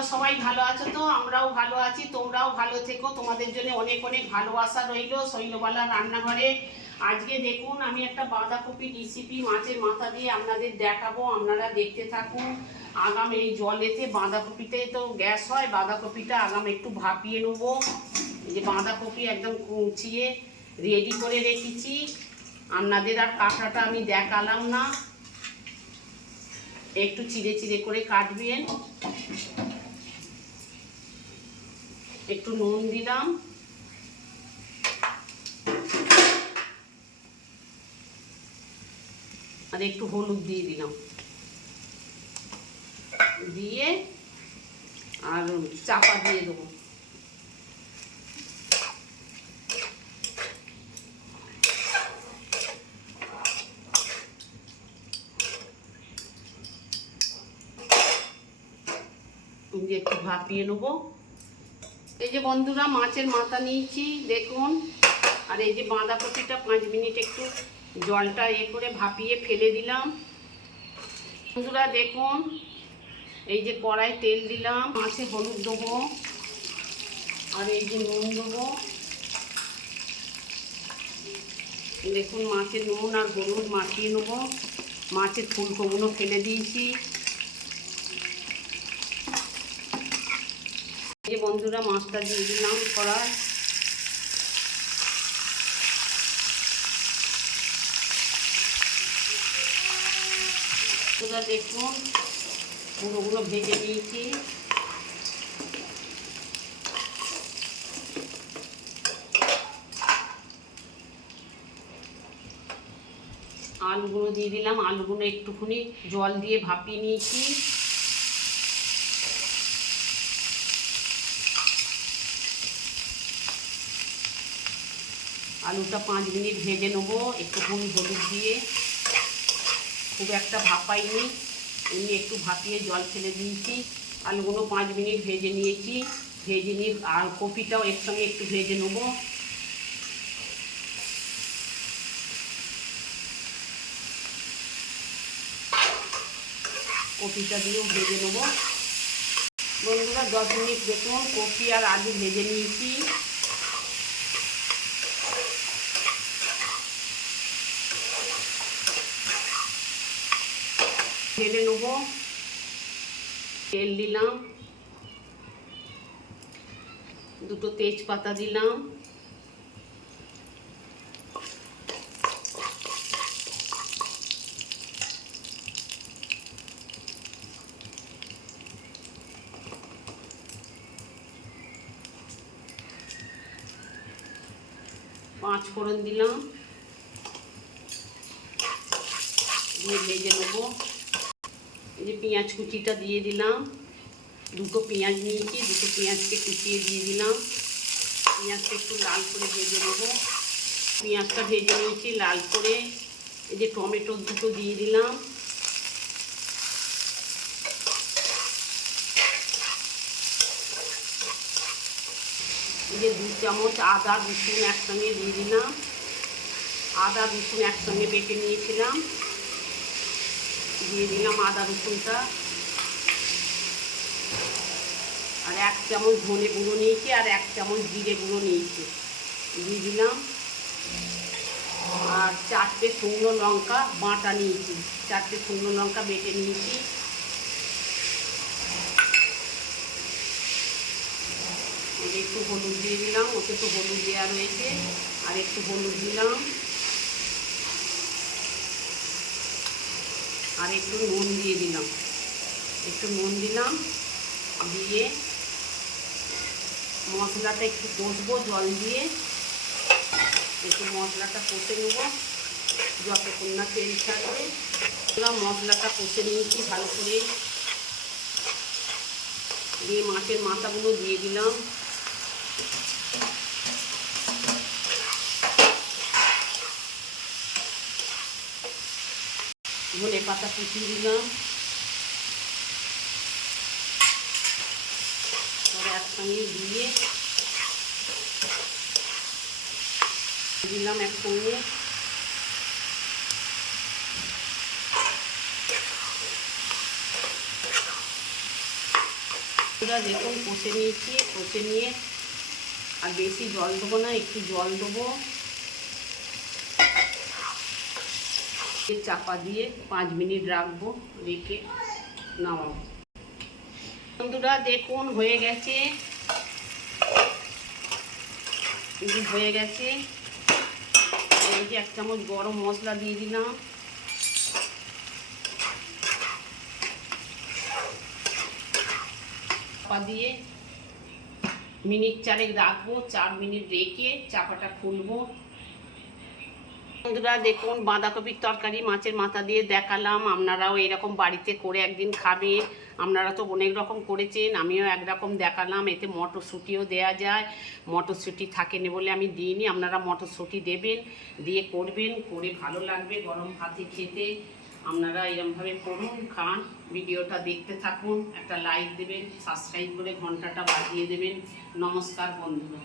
তোমরা সবাই ভালো আছো তো? আমরাও ভালো আছি, তোমরাও ভালো থেকো। তোমাদের জন্য অনেক অনেক ভালোবাসা রইল শৈলবালা রান্নাঘরে। আজকে দেখুন আমি একটা বাঁধাকপি রেসিপি মাছের মাথা দিয়ে আপনাদের দেখাবো, আপনারা দেখতে থাকুন। আগাম এই জলেতে বাঁধাকপিতে তো গ্যাস হয়, বাঁধাকপিটা আগাম একটু ভাপিয়ে নেবো। এই যে বাঁধাকপি একদম কুচিয়ে রেডি করে রেখেছি, আপনাদের আর কাটাটা আমি দেখালাম না, একটু চিড়ে চিড়ে করে কাটবেন। একটু নুন দিলাম, আর একটু হলুদ দিয়ে দিলাম, দিয়ে আর চাপা দিয়ে দেবো। একটু ভাপিয়ে নেবো। এই যে বন্ধুরা মাছের মাথা নিয়েছি দেখুন, আর এই যে বাঁধাকপিটা 5 মিনিট একটু জলটা করে ভাপিয়ে ফেলে দিলাম। বন্ধুরা দেখুন, এই যে কড়াই তেল দিলাম, মাছে হলুদ দেবো, আর এই যে নুন দেবো। দেখুন মাছের নুন আর হলুদ মাখিয়ে নেবো। মাছের ফুলকোগুলো ফেলে দিয়েছি। এই যে বন্ধুরা মাছটা দিয়ে দিলাম কড়াই। দেখুন পুরোগুলো ভেজে নিয়েছি। আলুগুলো দিয়ে দিলাম, আলুগুলো একটুখানি জল দিয়ে ভাপিয়ে নিয়েছি। আলুটা 5 মিনিট ভেজে নেবো একটুখানি হলুদ দিয়ে, খুব একটা ভাপাইনি, এমনি একটু ভাপিয়ে জল ফেলে দিয়েছি। আলুগুলো 5 মিনিট ভেজে নিয়েছি, ভেজে নিয়ে আর কপিটাও একসঙ্গে একটু ভেজে নেবো। কপিটা দিয়েও ভেজে নেবো। বন্ধুরা 10 মিনিট দেখুন কপি আর আলু ভেজে নিয়েছি। ঢেলে নেবো। তেল দিলাম, দুটো তেজপাতা দিলাম, পাঁচ ফোড়ন দিলাম, দিয়ে ভেজে নেবো। এই যে পেঁয়াজ কুচিটা দিয়ে দিলাম, দুটো পেঁয়াজ নিয়েছি, দুটো পেঁয়াজকে কুচিয়ে দিয়ে দিলাম। পেঁয়াজটা একটু লাল করে ভেজে নেবো। পেঁয়াজটা ভেজে নিয়েছি লাল করে। এই যে টমেটো দুটো দিয়ে দিলাম, এই যে 2 চামচ আদা রসুন একসঙ্গে দিয়ে দিলাম। আদা রসুন একসঙ্গে বেটে নিয়েছিলাম, দিয়ে দিলাম আদা রসুনটা। আর 1 চামচ ধনে গুঁড়ো নিয়েছি, আর 1 চামচ জিরে গুঁড়ো নিয়েছি, দিয়ে দিলাম। আর 4টে শুকনো লঙ্কা বাটা নিয়েছি, 4টে শুকনো লঙ্কা বেটে নিয়েছি। একটু হলুদ দিয়ে দিলাম, ওতে তো হলুদ দেওয়া রয়েছে, আর একটু হলুদ দিলাম, আর একটু নুন দিয়ে দিলাম, একটু নুন দিলাম। দিয়ে মশলাটা একটু কষবো জল দিয়ে, একটু মশলাটা কষে নেব যতক্ষণ না তেল ছাড়বে। মশলাটা কষে নিয়েছি ভালো করে, দিয়ে মাছের মাথাগুলো দিয়ে দিলাম। ধনে পাতা কুচিয়ে দিলাম, পরে একসঙ্গে দিয়ে দিলাম একসঙ্গে। পুরো দেখুন কষে নিয়েছি, কষে নিয়ে আর বেশি জল দেবো না, একটু জল দেবো, চাপা দিয়ে 5 মিনিট রাখবো, রেখে নামাবো। বন্ধুরা দেখুন হয়ে গেছে, হয়ে গেছে। এই যে 1 চামচ গরম মশলা দিয়ে দিলাম, চাপা দিয়ে মিনিট 4 রাখবো, 4 মিনিট রেখে চাপাটা খুলবো। বন্ধুরা দেখুন বাঁধাকপির তরকারি মাছের মাথা দিয়ে দেখালাম, আপনারাও এরকম বাড়িতে করে একদিন খাবে। আপনারা তো অনেক রকম করেছেন, আমিও একরকম দেখালাম। এতে মটরশুঁটিও দেয়া যায়, মটরশুঁটি থাকেনি বলে আমি দিইনি, আপনারা মটরশুঁটি দেবেন, দিয়ে করবেন, করে ভালো লাগবে গরম ভাতে খেতে। আপনারা এরকমভাবে করুন, খান। ভিডিওটা দেখতে থাকুন, একটা লাইক দেবেন, সাবস্ক্রাইব করে ঘন্টাটা বাজিয়ে দেবেন। নমস্কার বন্ধুরা।